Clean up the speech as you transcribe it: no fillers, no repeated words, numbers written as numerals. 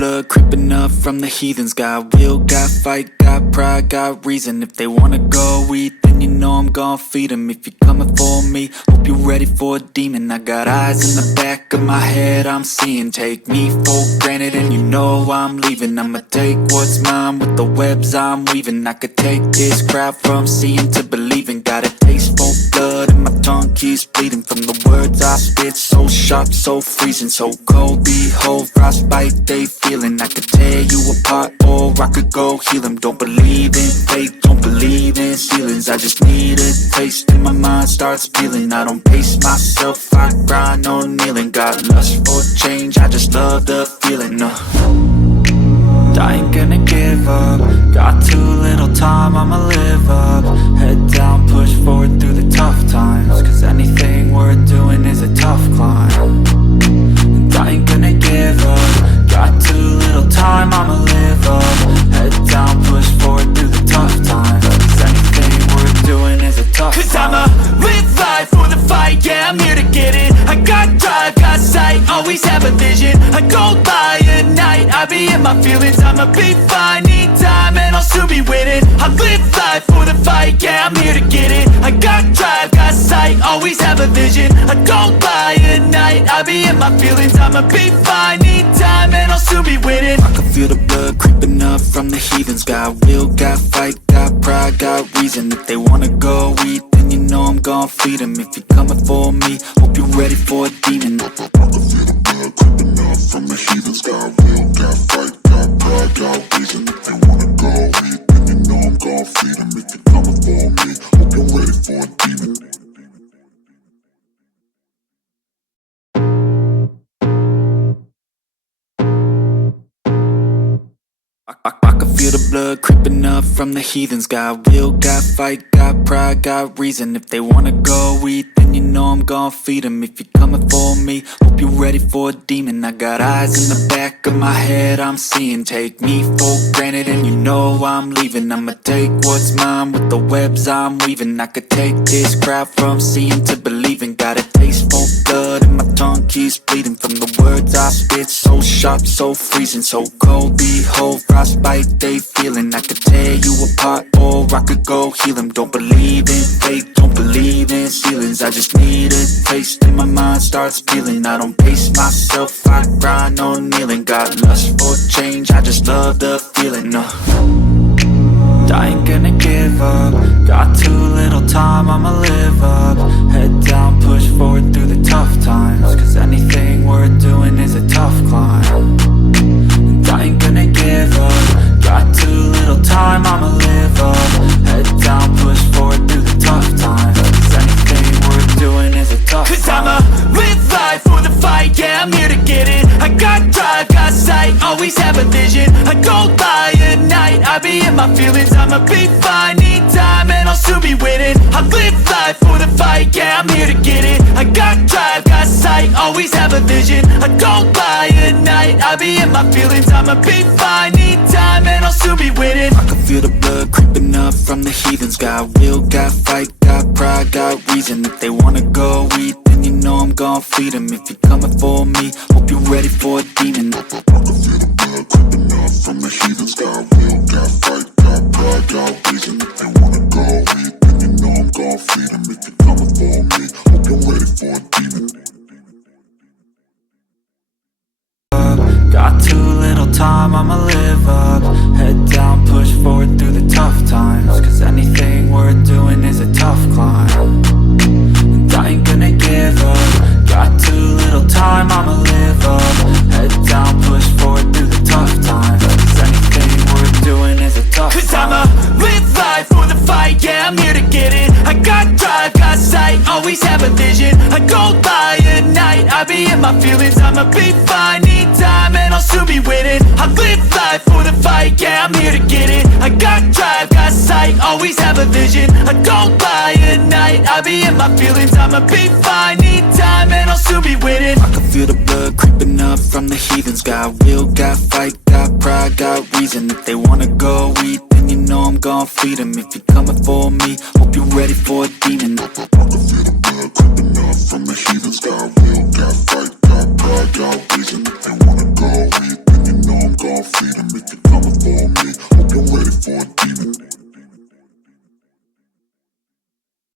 blood creeping up from the heathens. Got will, got fight, got pride, got reason. If they wanna go eat, then you know I'm gon' feed them. If you're coming for me, hope you're ready for a demon. I got eyes in the back of my head, I'm seeing. Take me for granted and you know I'm leaving. I'ma take what's mine with the webs I'm weaving. I could take this crowd from seeing to believing. Got a taste for blood and my tongue keeps bleeding from the words I spit. So sharp, so freezing, so cold. Behold, frostbite they feeling. I could tear you apart or I could go heal them. Don't believe in fate, don't believe in ceilings. I just need a taste and my mind starts feeling. I don't pace myself, I grind on kneeling. Got lust for change, I just love the feeling. I ain't gonna give up. Got too little time, I'ma live up. Head down, push forward through the tough times. Cause anything worth doing is a tough climb. And I ain't gonna give up. Got too little time, I'ma live up. Head down, push forward through the tough times. Cause anything worth doing is a tough climb. Cause I'ma live life for the fight, yeah, I'm here to get it. I got drive, got sight, always have a vision. I go by at night, I be in my feelings. I'ma be fine, need time and I'll soon be winning. I live life for the fight, yeah, I'm here to get it. I got drive, got sight, always have a vision. I go by at night, I be in my feelings. I'ma be fine, need time and I'll soon be winning. I can feel the blood creeping up from the heathens. Got will, got fight, got pride, got reason. If they wanna go eat, then you know I'm gon' feed them. If you're coming for me, hope you're ready for a demon. I can feel the blood creeping up from the heathens. Got will, got fight, got pride, got reason. If they wanna go eat, then you know I'm gon' feed them. If you're coming for me, hope you're ready for a demon. I can feel the blood creeping up from the heathens. Got will, got fight, got pride, got reason. If they wanna go eat, then you know I'm gon' feed them. If you're coming for me, hope you're ready for a demon. I got eyes in the back of my head, I'm seeing. Take me for granted and you know I'm leaving. I'ma take what's mine with the webs I'm weaving. I could take this crowd from seeing to believing. Got a taste for blood and my tongue keeps bleeding from the words I spit. So sharp, so freezing, so cold. Behold, frostbite they feeling. I could tear you apart or I could go heal them. Don't believe in fate, don't believe in ceilings. I just need a taste and my mind starts feeling. I don't pace myself, I grind on kneeling. Got lust for change, I just love the feeling. I ain't gonna give up. Got too little time, I'ma live up. Head down, push forward through the tough times. Cause anything worth doing is a tough climb. And I ain't gonna give up. Got too little time, I'ma live up. Head down, push forward through the tough times. Cause anything worth doing is a tough climb. Cause I'ma live life for the fight, yeah, I'm here to get it. I got drive, got sight, always have a vision. I go by at night, I be in my feelings. I'ma be fine, need time and I'll soon be winning. I live life for the fight, yeah, I'm here to get it. I got drive, got sight, always have a vision. I go by at night, I be in my feelings. I'ma be fine, need time and I'll soon be winning. I can feel the blood creeping up from the heathens. Got will, got fight, got pride, got reason. If they wanna go eat, then you know I'm gon' feed them. If you're coming for me, hope you're ready for a demon. I can feel the blood creeping up from the heathens. Got will, got fight, got pride, got reason. If they wanna go eat, then you know I'm gon' feed them. If you're coming for me, hope you're ready for a demon. Got too little time, I'ma live up. Head down, push forward through the tough times. Cause anything worth doing is a tough climb. And I ain't gonna give up. Got too little time, I'ma live up. Head down, push forward through the tough times. Cause anything worth doing is a tough climb. Cause I'ma live life for the fight, yeah, I'm here to get it. I got drive, got sight, always have a vision. I go by at night, I be in my feelings. I'ma be fine, need time and I'll soon be winning. I live life for the fight, yeah, I'm here to get it. I got drive, got sight, always have a vision. I go by at night, I be in my feelings. I'ma be fine, need time and I'll soon be winning. I can feel the blood creeping up from the heathens. Got will, got fight, got pride, got reason. If they wanna go eat, then you know I'm gon' feed them. If you're coming for me, hope you're ready for a demon. I can feel the